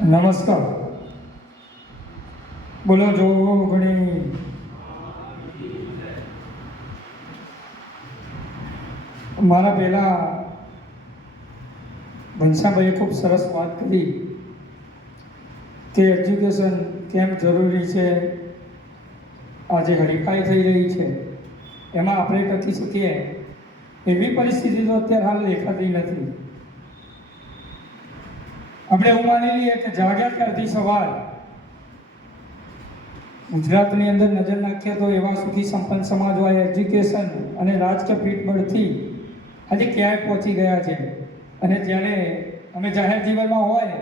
નમસ્કાર. બોલો જોગણી. મારા પહેલા ઘનશ્યામભાઈએ ખૂબ સરસ વાત કરી કે એજ્યુકેશન કેમ જરૂરી છે. આજે હરીફાઈ થઈ રહી છે, એમાં આપણે ટકી શકીએ એવી પરિસ્થિતિ તો અત્યારે હાલ દેખાતી નથી. આપણે એવું માની લઈએ કે જાગ્યા ત્યારથી સવાર ગુજરાતની અંદર નજર નાખીએ તો એવા સુખી સંપન્ન સમાજ હોય એજ્યુકેશન અને રાજકીય પીઠબળથી આજે ક્યાંય પહોંચી ગયા છે. અને જ્યારે અમે જાહેર જીવનમાં હોય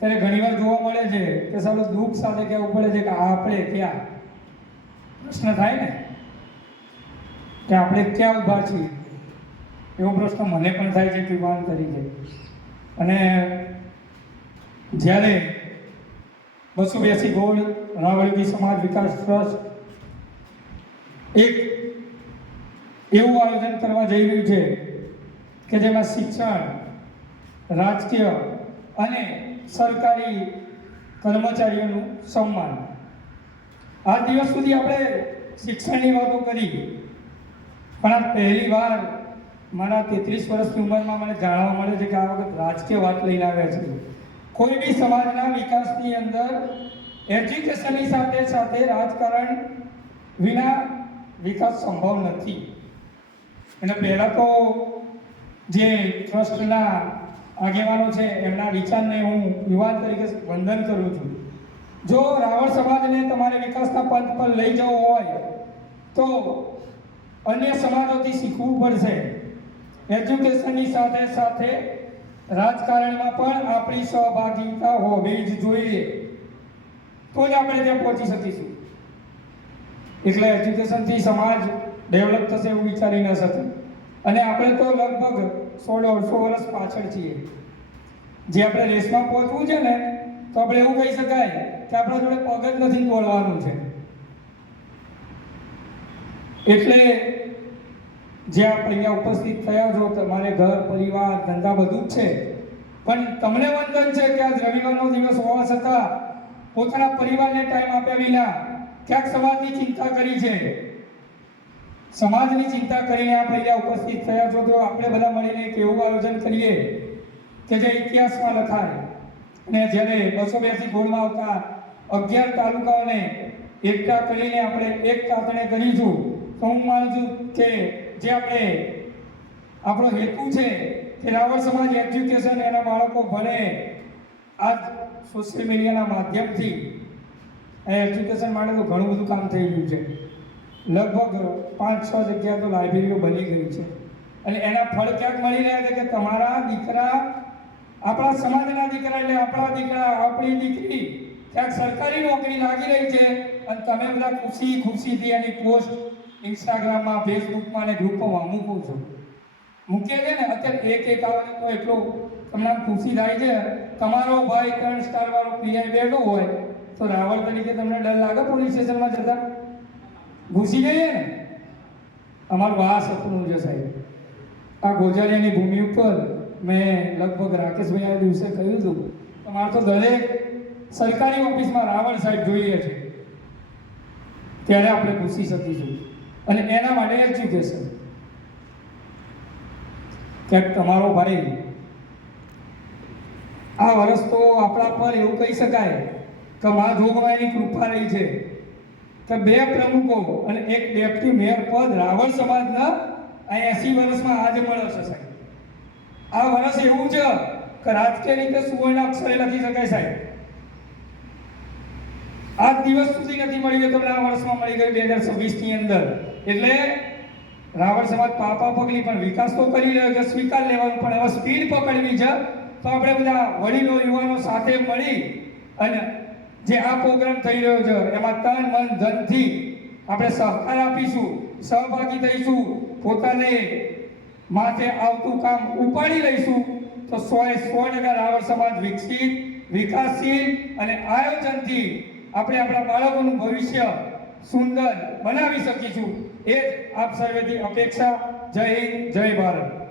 ત્યારે ઘણીવાર જોવા મળે છે કે સાલું દુઃખ સાથે કહેવું પડે છે કે આપણે ક્યાં, પ્રશ્ન થાય ને કે આપણે ક્યાં ઊભા છીએ, એવો પ્રશ્ન મને પણ થાય છે યુવાન તરીકે. અને જ્યારે 282 ગોળ રાવળગી સમાજ વિકાસ ટ્રસ્ટ એક એવું આયોજન કરવા જઈ રહ્યું છે કે જેમાં શિક્ષણ, રાજકીય અને સરકારી કર્મચારીઓનું સન્માન. આ દિવસ સુધી આપણે શિક્ષણની વાતો કરી, પણ આ પહેલી વાર મારા 33 વર્ષની ઉંમરમાં મને જાણવા મળે છે કે આ વખત રાજકીય વાત લઈને આવ્યા છે. કોઈ બી સમાજના વિકાસની અંદર એજ્યુકેશનની સાથે સાથે રાજકારણ વિના વિકાસ સંભવ નથી. એટલે પહેલાં તો જે ટ્રસ્ટના આગેવાનો છે એમના વિચારને હું યુવાન તરીકે વંદન કરું છું. જો રાવળ સમાજને તમારે વિકાસના પંથ પર લઈ જવો હોય તો અન્ય સમાજોથી શીખવું પડશે. એજ્યુકેશનની સાથે સાથે રાજકારણમાં પણ આપણી સહભાગિતા હોવી જ જોઈએ, તો જ આપણે ત્યાં પહોંચી શકીશું. એટલે એજ્યુકેશનથી સમાજ ડેવલપ થશે એવું વિચારી ન શકે. અને આપણે તો લગભગ 100-150 વર્ષ પાછળ છીએ. જે આપણે રેસમાં પહોંચવું છે ને, તો આપણે એવું કહી શકાય કે આપણા જોડે પગ જ નથી દોડવાનું છે. એટલે જે આપ અહીંયા ઉપસ્થિત થયા છો, તમારે ઘર, પરિવાર, ધંધા બધું જ છે, પણ તમને વંદન છે કે આજ રવિવારનો દિવસ હોવા છતાં પોતાના પરિવારને ટાઈમ આપ્યા વિના ક્યાંક સમાજની ચિંતા કરી છે. સમાજની ચિંતા કરીને આપણે અહીંયા ઉપસ્થિત થયા છો, તો આપણે બધા મળીને એક એવું આયોજન કરીએ કે જે ઇતિહાસમાં લખાય. અને જ્યારે 282 ગોળમાં આવતા 11 તાલુકાઓને એકઠા કરીને આપણે એક કાતણે કરીશું, તો હું માનું છું કે જે આપણો હેતુ છે કે રાવળ સમાજ એજ્યુકેશન, એના બાળકો ભણે. આજ સોશિયલ મીડિયાના માધ્યમથી એજ્યુકેશન માટે તો ઘણું બધું કામ થઈ રહ્યું છે. લગભગ 5-6 જગ્યા તો લાઇબ્રેરીઓ બની ગઈ છે. અને એના ફળ ક્યાંક મળી રહ્યા છે કે તમારા દીકરા, આપણા સમાજના દીકરા, એટલે આપણા દીકરા, આપણી દીકરી ક્યાંક સરકારી નોકરી લાગી રહી છે. અને તમે બધા ખુશીથી એની પોસ્ટ ઇન્સ્ટાગ્રામમાં, ફેસબુકમાં અને ગ્રુપોમાં મૂકો છો. મૂકીએ છે ને, અત્યારે એક આવે તો એટલો તમને ખુશી થાય છે. તમારો ભાઈ 3 સ્ટાર વાળો પીઆઈ બેઠો હોય તો રાવળ તરીકે તમને ડર લાગે પોલીસ સ્ટેશનમાં જતા? ઘૂસી જઈએ ને. અમારું આ સપનું છે સાહેબ. આ ગોજારિયાની ભૂમિ ઉપર મેં લગભગ રાકેશભાઈ આ દિવસે કહ્યું હતું, તમારે તો દરેક સરકારી ઓફિસમાં રાવળ સાહેબ જોઈએ છે, ત્યારે આપણે ઘૂસી શકીશું. અને એના માટે એજ્યુકેશન. ક્યાંક તમારો ભાઈ આ વર્ષ તો આપણા પર એવું કહી શકાય કે મા જોગમાયાની કૃપા રહી છે કે 2 પ્રમુખો અને 1 ડેપ્યુટી મેયર પદ રાવળ સમાજના આ 80 વર્ષમાં આજે મળે છે સાહેબ. આ વર્ષ એવું છે કે રાજકીય રીતે સુવર્ણ અક્ષરે લખી શકાય સાહેબ. આ દિવસ સુધી નથી મળ્યું, તમને આ વર્ષમાં મળી ગયું 2026 ની અંદર. એટલે રાવળ સમાજ પાપા પગલી પણ વિકાસ તો કરી રહ્યો છે, સ્વીકાર લેવાનું, પણ હવે સ્પીડ પકડવી છે. તો આપણે બધા વડીલો, યુવાનો સાથે મળી અને જે આ પ્રોગ્રામ થઈ રહ્યો છે એમાં તન, મન, ધનથી આપણે સહકાર આપીશું, સહભાગી થઈશું, પોતાને માથે આવતું કામ ઉપાડી લઈશું, તો 100% રાવળ સમાજ વિકસિત, વિકાસશીલ અને આયોજનથી આપણે આપણા બાળકોનું ભવિષ્ય સુંદર બનાવી શકીશું. એ જ આપ સર્વેથી અપેક્ષા. જય હિન્દ, જય ભારત.